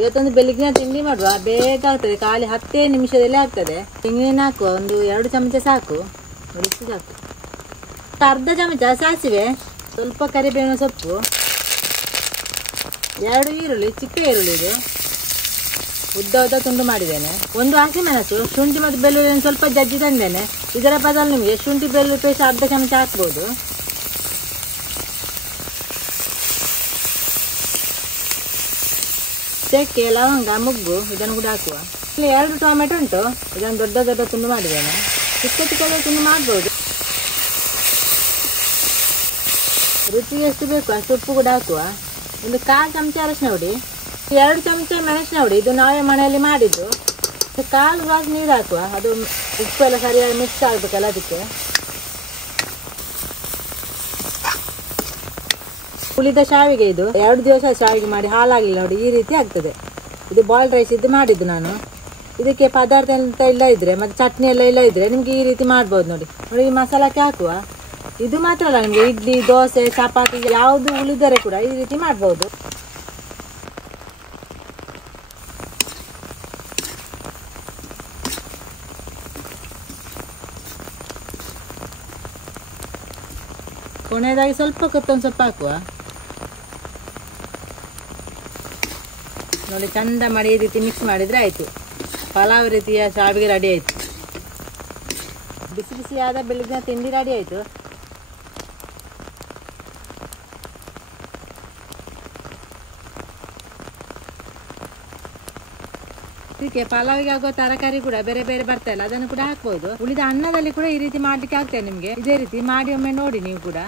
ಇವತ್ತೊಂದು ಬೆಳಿಗ್ಗಿನ ತಿಂಡಿ ಮಾಡುವ, ಬೇಗ ಆಗ್ತದೆ, ಖಾಲಿ 10 ನಿಮಿಷದಲ್ಲಿ ಆಗ್ತದೆ. ತೆಂಗಿನ ಹಾಕುವ, ಒಂದು 2 ಚಮಚ ಸಾಕು, ರುಚಿ ಸಾಕು. ಅರ್ಧ ಚಮಚ ಸಾಸಿವೆ, ಸ್ವಲ್ಪ ಕರಿಬೇವಿನ ಸೊಪ್ಪು, 2 ಈರುಳ್ಳಿ, ಚಿಕ್ಕ ಈರುಳ್ಳಿ ಇದು ಉದ್ದ ಉದ್ದ ತುಂಡು ಮಾಡಿದ್ದೇನೆ, 1 ಹಸಿಮೆಣಸು, ಶುಂಠಿ ಮತ್ತು ಬೆಳ್ಳುಳ್ಳಿ ಸ್ವಲ್ಪ ಜಜ್ಜಿ ತಂದೇನೆ. ಇದರ ಬದಲು ನಿಮಗೆ ಶುಂಠಿ ಬೆಳ್ಳುಳ್ಳಿ ಪೇಸ್ಟ್ ಅರ್ಧ ಚಮಚ ಹಾಕ್ಬೋದು. ಚಕ್ಕೆ, ಲವಂಗ, ಮುಗ್ಗು ಇದನ್ನು ಕೂಡ ಹಾಕುವ. ಇಲ್ಲಿ 2 ಟೊಮೆಟೊ ಉಂಟು, ಇದನ್ನು ದೊಡ್ಡ ದೊಡ್ಡ ತುಂಡು ಮಾಡಿದ್ದೇನೆ. ಚಿಕ್ಕ ಚಿಕ್ಕದ ತುಂಡು ಮಾಡ್ಬೋದು. ರುಚಿಗೆ ಎಷ್ಟು ಬೇಕು ಅಷ್ಟು ಉಪ್ಪು ಕೂಡ ಹಾಕುವ. ಒಂದು 1/4 ಚಮಚ ಅರಶಿನ ಹುಡಿ, 2 ಚಮಚ ಮೆಣಸಿನ ಹುಡಿ, ಇದು ನಾವೇ ಮನೆಯಲ್ಲಿ ಮಾಡಿದ್ದು. 1/4 ಗ್ಲಾಸ್ ನೀರು ಹಾಕುವ, ಅದು ಉಪ್ಪೆಲ್ಲ ಸರಿಯಾಗಿ ಮಿಕ್ಸ್ ಆಗಬೇಕಲ್ಲ ಅದಕ್ಕೆ. ಉಳಿದ ಶಾವಿಗೆ ಇದು 2 ದಿವಸ ಶಾವಿಗೆ ಮಾಡಿ ಹಾಳಾಗಲಿಲ್ಲ ನೋಡಿ, ಈ ರೀತಿ ಆಗ್ತದೆ. ಇದು ಬಾಯ್ಲ್ಡ್ ರೈಸ್ ಇದು ಮಾಡಿದ್ದು ನಾನು. ಇದಕ್ಕೆ ಪದಾರ್ಥ ಅಂತ ಇಲ್ಲ ಇದ್ರೆ ಮತ್ತೆ ಚಟ್ನಿ ಎಲ್ಲ ಇಲ್ಲ ಇದ್ರೆ ನಿಮ್ಗೆ ಈ ರೀತಿ ಮಾಡ್ಬೋದು ನೋಡಿ. ನೋಡಿ ಈ ಮಸಾಲಕ್ಕೆ ಹಾಕುವ. ಇದು ಮಾತ್ರ ಅಲ್ಲ, ನಿಮಗೆ ಇಡ್ಲಿ, ದೋಸೆ, ಚಪಾತಿ ಯಾವುದು ಉಳಿದರೆ ಕೂಡ ಈ ರೀತಿ ಮಾಡ್ಬೋದು. ಕೊನೆಯದಾಗಿ ಸ್ವಲ್ಪ ಕೊತ್ತಂಬರಿ ಸೊಪ್ಪು ಹಾಕುವ. ನೋಡಿ ಚಂದ ಮಾಡಿ ಈ ರೀತಿ ಮಿಕ್ಸ್ ಮಾಡಿದರೆ ಆಯಿತು. ಪಲಾವ್ ರೀತಿಯ ಶಾವಿಗೆ ರೆಡಿ ಆಯಿತು. ಬಿಸಿ ಬಿಸಿಯಾದ ಬೆಳಗ್ಗಿನ ತಿಂಡಿ ರೆಡಿ ಆಯಿತು. ಇದಕ್ಕೆ ಪಲಾವಿಗೆ ಆಗುವ ತರಕಾರಿ ಕೂಡ ಬೇರೆ ಬೇರೆ ಬರ್ತಾ ಇಲ್ಲ, ಅದನ್ನು ಕೂಡ ಹಾಕ್ಬೋದು. ಉಳಿದ ಅನ್ನದಲ್ಲಿ ಕೂಡ ಈ ರೀತಿ ಮಾಡ್ಲಿಕ್ಕೆ ಆಗ್ತದೆ ನಿಮಗೆ. ಇದೇ ರೀತಿ ಮಾಡಿ ಒಮ್ಮೆ ನೋಡಿ ನೀವು ಕೂಡ.